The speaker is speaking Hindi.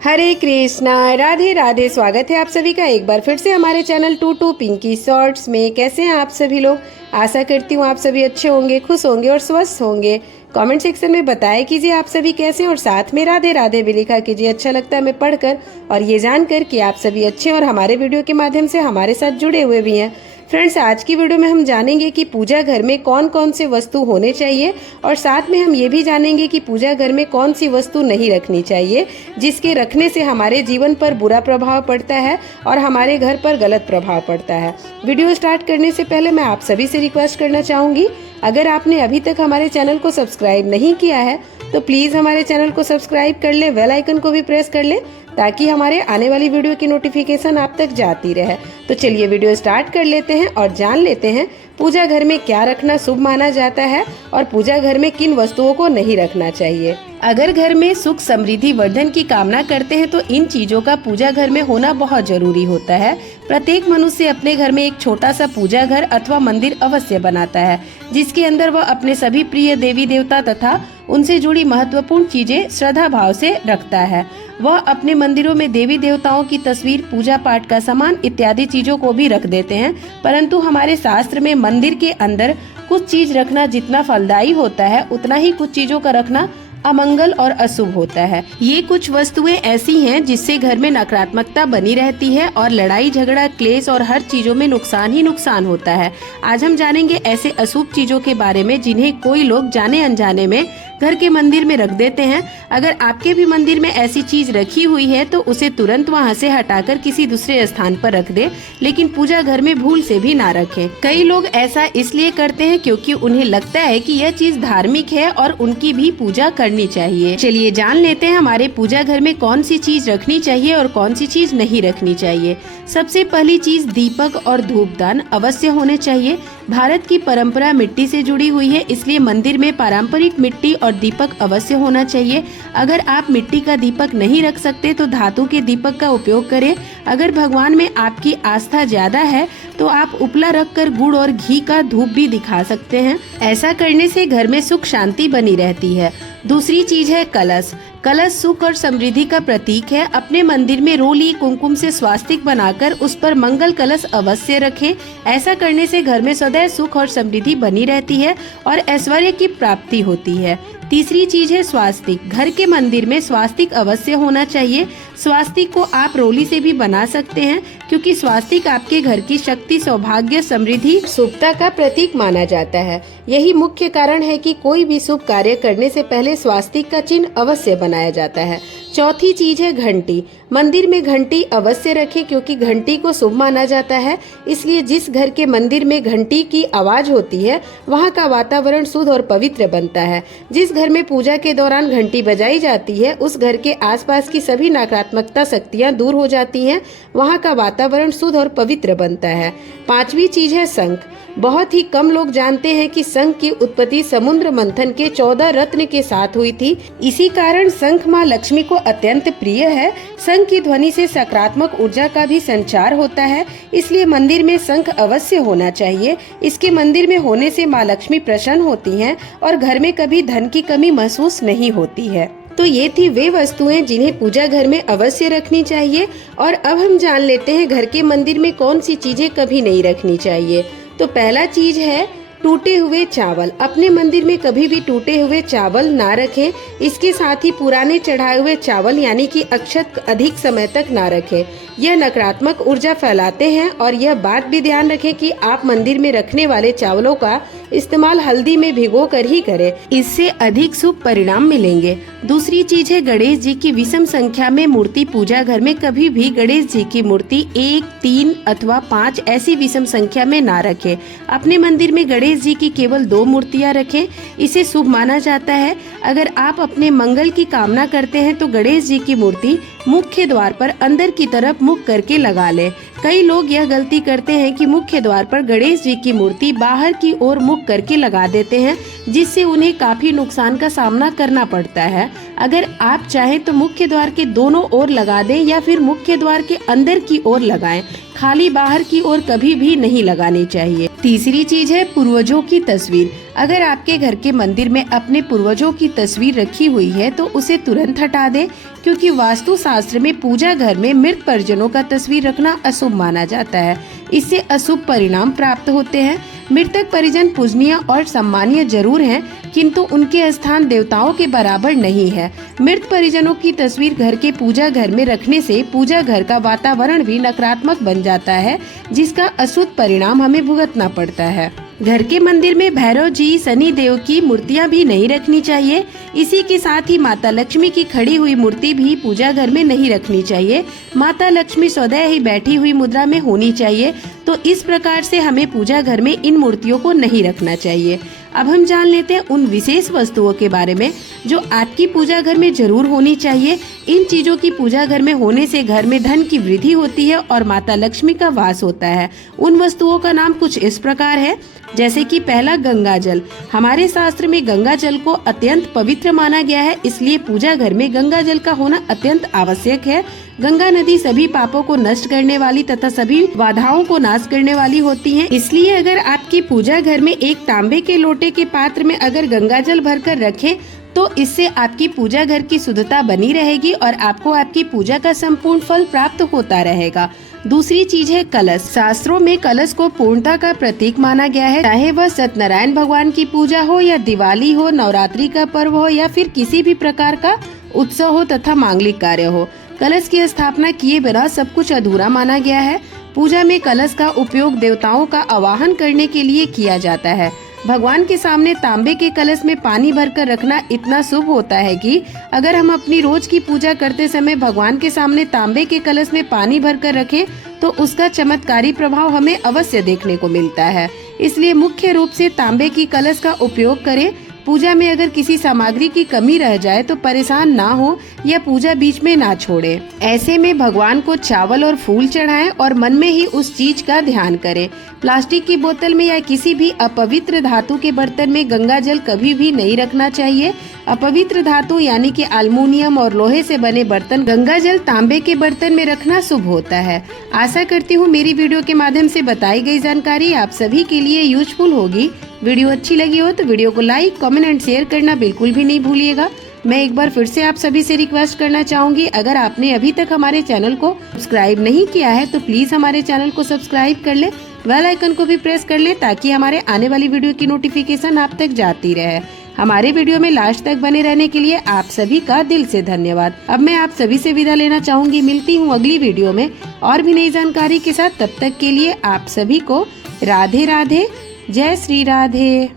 हरे कृष्णा, राधे राधे। स्वागत है आप सभी का एक बार फिर से हमारे चैनल टू पिंकी शॉर्ट्स में। कैसे हैं आप सभी लोग? आशा करती हूँ आप सभी अच्छे होंगे, खुश होंगे और स्वस्थ होंगे। कमेंट सेक्शन में बताया कीजिए आप सभी कैसे हैं और साथ में राधे राधे भी लिखा कीजिए। अच्छा लगता है हमें पढ़कर और ये जानकर कि आप सभी अच्छे और हमारे वीडियो के माध्यम से हमारे साथ जुड़े हुए भी हैं। फ्रेंड्स, आज की वीडियो में हम जानेंगे कि पूजा घर में कौन कौन से वस्तु होने चाहिए और साथ में हम ये भी जानेंगे कि पूजा घर में कौन सी वस्तु नहीं रखनी चाहिए जिसके रखने से हमारे जीवन पर बुरा प्रभाव पड़ता है और हमारे घर पर गलत प्रभाव पड़ता है। वीडियो स्टार्ट करने से पहले मैं आप सभी से रिक्वेस्ट करना चाहूँगी, अगर आपने अभी तक हमारे चैनल को सब्सक्राइब नहीं किया है तो प्लीज़ हमारे चैनल को सब्सक्राइब कर लें, बेल आइकन को भी प्रेस कर लें ताकि हमारे आने वाली वीडियो की नोटिफिकेशन आप तक जाती रहे। तो चलिए वीडियो स्टार्ट कर लेते हैं और जान लेते हैं पूजा घर में क्या रखना शुभ माना जाता है और पूजा घर में किन वस्तुओं को नहीं रखना चाहिए। अगर घर में सुख समृद्धि वर्धन की कामना करते हैं तो इन चीजों का पूजा घर में होना बहुत जरूरी होता है। प्रत्येक मनुष्य अपने घर में एक छोटा सा पूजा घर अथवा मंदिर अवश्य बनाता है जिसके अंदर वह अपने सभी प्रिय देवी देवता तथा उनसे जुड़ी महत्वपूर्ण चीजें श्रद्धा भाव से रखता है। वह अपने मंदिरों में देवी देवताओं की तस्वीर, पूजा पाठ का सामान इत्यादि चीजों को भी रख देते हैं, परंतु हमारे शास्त्र में मंदिर के अंदर कुछ चीज रखना जितना फलदायी होता है उतना ही कुछ चीजों का रखना अमंगल और अशुभ होता है। ये कुछ वस्तुएं ऐसी हैं जिससे घर में नकारात्मकता बनी रहती है और लड़ाई झगड़ा, क्लेश और हर चीजों में नुकसान ही नुकसान होता है। आज हम जानेंगे ऐसे अशुभ चीजों के बारे में जिन्हें कोई लोग जाने अनजाने में घर के मंदिर में रख देते हैं। अगर आपके भी मंदिर में ऐसी चीज रखी हुई है तो उसे तुरंत वहां से हटाकर किसी दूसरे स्थान पर रख दे, लेकिन पूजा घर में भूल से भी ना रखें। कई लोग ऐसा इसलिए करते हैं क्योंकि उन्हें लगता है कि यह चीज धार्मिक है और उनकी भी पूजा करनी चाहिए। चलिए जान लेते हैं हमारे पूजा घर में कौन सी चीज रखनी चाहिए और कौन सी चीज नहीं रखनी चाहिए। सबसे पहली चीज दीपक और धूपदान अवश्य होने चाहिए। भारत की परंपरा मिट्टी से जुड़ी हुई है, इसलिए मंदिर में पारंपरिक मिट्टी और दीपक अवश्य होना चाहिए। अगर आप मिट्टी का दीपक नहीं रख सकते तो धातु के दीपक का उपयोग करें। अगर भगवान में आपकी आस्था ज्यादा है तो आप उपला रखकर गुड़ और घी का धूप भी दिखा सकते हैं। ऐसा करने से घर में सुख शांति बनी रहती है। दूसरी चीज है कलश। कलश सुख और समृद्धि का प्रतीक है। अपने मंदिर में रोली कुमकुम से स्वास्तिक बनाकर उस पर मंगल कलश अवश्य रखें। ऐसा करने से घर में सदैव सुख और समृद्धि बनी रहती है और ऐश्वर्य की प्राप्ति होती है। तीसरी चीज है स्वास्तिक। घर के मंदिर में स्वास्तिक अवश्य होना चाहिए। स्वास्तिक को आप रोली से भी बना सकते हैं क्योंकि स्वास्तिक आपके घर की शक्ति, सौभाग्य, समृद्धि, शुभता का प्रतीक माना जाता है। यही मुख्य कारण है कि कोई भी शुभ कार्य करने से पहले स्वास्तिक का चिन्ह अवश्य बनाया जाता है। चौथी चीज है घंटी। मंदिर में घंटी अवश्य रखें क्योंकि घंटी को शुभ माना जाता है, इसलिए जिस घर के मंदिर में घंटी की आवाज होती है वहाँ का वातावरण शुद्ध और पवित्र बनता है। जिस घर में पूजा के दौरान घंटी बजाई जाती है उस घर के आसपास की सभी नकारात्मकता शक्तियाँ दूर हो जाती हैं, वहाँ का वातावरण शुद्ध और पवित्र बनता है। पांचवी चीज है शंख। बहुत ही कम लोग जानते हैं कि शंख की उत्पत्ति समुद्र मंथन के 14 रत्न के साथ हुई थी। इसी कारण शंख माँ लक्ष्मी को अत्यंत प्रिय है। शंख की ध्वनि से सकारात्मक ऊर्जा का भी संचार होता है, इसलिए मंदिर में शंख अवश्य होना चाहिए। इसके मंदिर में होने से माँ लक्ष्मी प्रसन्न होती हैं और घर में कभी धन की कमी महसूस नहीं होती है। तो ये थी वे वस्तुएं जिन्हें पूजा घर में अवश्य रखनी चाहिए। और अब हम जान लेते हैं घर के मंदिर में कौन सी चीजें कभी नहीं रखनी चाहिए। तो पहला चीज है टूटे हुए चावल। अपने मंदिर में कभी भी टूटे हुए चावल ना रखें। इसके साथ ही पुराने चढ़ाए हुए चावल यानी कि अक्षत अधिक समय तक ना रखें। यह नकारात्मक ऊर्जा फैलाते हैं और यह बात भी ध्यान रखें कि आप मंदिर में रखने वाले चावलों का इस्तेमाल हल्दी में भिगो कर ही करें, इससे अधिक शुभ परिणाम मिलेंगे। दूसरी चीज है गणेश जी की विषम संख्या में मूर्ति। पूजा घर में कभी भी गणेश जी की मूर्ति 1, 3 अथवा 5 ऐसी विषम संख्या में ना रखें। अपने मंदिर में गणेश जी की केवल 2 मूर्तियां रखें, इसे शुभ माना जाता है। अगर आप अपने मंगल की कामना करते हैं तो गणेश जी की मूर्ति मुख्य द्वार पर अंदर की तरफ मुख करके लगा लें। कई लोग यह गलती करते हैं कि मुख्य द्वार पर गणेश जी की मूर्ति बाहर की ओर मुख करके लगा देते हैं, जिससे उन्हें काफी नुकसान का सामना करना पड़ता है। अगर आप चाहें तो मुख्य द्वार के दोनों ओर लगा दें या फिर मुख्य द्वार के अंदर की ओर लगाएं। खाली बाहर की ओर कभी भी नहीं लगानी चाहिए। तीसरी चीज है पूर्वजों की तस्वीर। अगर आपके घर के मंदिर में अपने पूर्वजों की तस्वीर रखी हुई है तो उसे तुरंत हटा दें, क्योंकि वास्तु शास्त्र में पूजा घर में मृत परिजनों का तस्वीर रखना अशुभ माना जाता है। इससे अशुभ परिणाम प्राप्त होते हैं। मृतक परिजन पूजनीय और सम्मानीय जरूर हैं, किंतु उनके स्थान देवताओं के बराबर नहीं है। मृत परिजनों की तस्वीर घर के पूजा घर में रखने से पूजा घर का वातावरण भी नकारात्मक बन जाता है, जिसका अशुभ परिणाम हमें भुगतना पड़ता है। घर के मंदिर में भैरव जी, शनि देव की मूर्तियां भी नहीं रखनी चाहिए। इसी के साथ ही माता लक्ष्मी की खड़ी हुई मूर्ति भी पूजा घर में नहीं रखनी चाहिए। माता लक्ष्मी सदैव ही बैठी हुई मुद्रा में होनी चाहिए। तो इस प्रकार से हमें पूजा घर में इन मूर्तियों को नहीं रखना चाहिए। अब हम जान लेते हैं उन विशेष वस्तुओं के बारे में जो आपकी पूजा घर में जरूर होनी चाहिए। इन चीजों की पूजा घर में होने से घर में धन की वृद्धि होती है और माता लक्ष्मी का वास होता है। उन वस्तुओं का नाम कुछ इस प्रकार है, जैसे कि पहला गंगा जल। हमारे शास्त्र में गंगा जल को अत्यंत पवित्र माना गया है, इसलिए पूजा घर में गंगा जल का होना अत्यंत आवश्यक है। गंगा नदी सभी पापों को नष्ट करने वाली तथा सभी बाधाओं को नाश करने वाली होती है। इसलिए अगर आपकी पूजा घर में एक तांबे के लोटे के पात्र में अगर गंगा जल भरकर रखें तो इससे आपकी पूजा घर की शुद्धता बनी रहेगी और आपको आपकी पूजा का संपूर्ण फल प्राप्त होता रहेगा। दूसरी चीज है कलश। शास्त्रों में कलश को पूर्णता का प्रतीक माना गया है, चाहे वह सत्यनारायण भगवान की पूजा हो या दिवाली हो, नवरात्रि का पर्व हो या फिर किसी भी प्रकार का उत्सव हो तथा मांगलिक कार्य हो। कलश की स्थापना किए बिना सब कुछ अधूरा माना गया है। पूजा में कलश का उपयोग देवताओं का आवाहन करने के लिए किया जाता है। भगवान के सामने तांबे के कलश में पानी भरकर रखना इतना शुभ होता है कि अगर हम अपनी रोज की पूजा करते समय भगवान के सामने तांबे के कलश में पानी भरकर रखें तो उसका चमत्कारी प्रभाव हमें अवश्य देखने को मिलता है। इसलिए मुख्य रूप से तांबे की कलश का उपयोग करें। पूजा में अगर किसी सामग्री की कमी रह जाए तो परेशान ना हो या पूजा बीच में ना छोड़े। ऐसे में भगवान को चावल और फूल चढ़ाएं और मन में ही उस चीज का ध्यान करें। प्लास्टिक की बोतल में या किसी भी अपवित्र धातु के बर्तन में गंगा जल कभी भी नहीं रखना चाहिए। अपवित्र धातु यानी कि एल्युमिनियम और लोहे से बने बर्तन, गंगा जल तांबे के बर्तन में रखना शुभ होता है। आशा करती हूँ मेरी वीडियो के माध्यम से बताई गई जानकारी आप सभी के लिए यूजफुल होगी। वीडियो अच्छी लगी हो तो वीडियो को लाइक, कमेंट एंड शेयर करना बिल्कुल भी नहीं भूलिएगा। मैं एक बार फिर से आप सभी से रिक्वेस्ट करना चाहूंगी, अगर आपने अभी तक हमारे चैनल को सब्सक्राइब नहीं किया है तो प्लीज हमारे चैनल को सब्सक्राइब कर ले, बेल आइकन को भी प्रेस कर ले ताकि हमारे आने वाली वीडियो की नोटिफिकेशन आप तक जाती रहे। हमारे वीडियो में लास्ट तक बने रहने के लिए आप सभी का दिल से धन्यवाद। अब मैं आप सभी से विदा लेना चाहूंगी। मिलती हूँ अगली वीडियो में और भी नई जानकारी के साथ। तब तक के लिए आप सभी को राधे राधे, जय श्री राधे।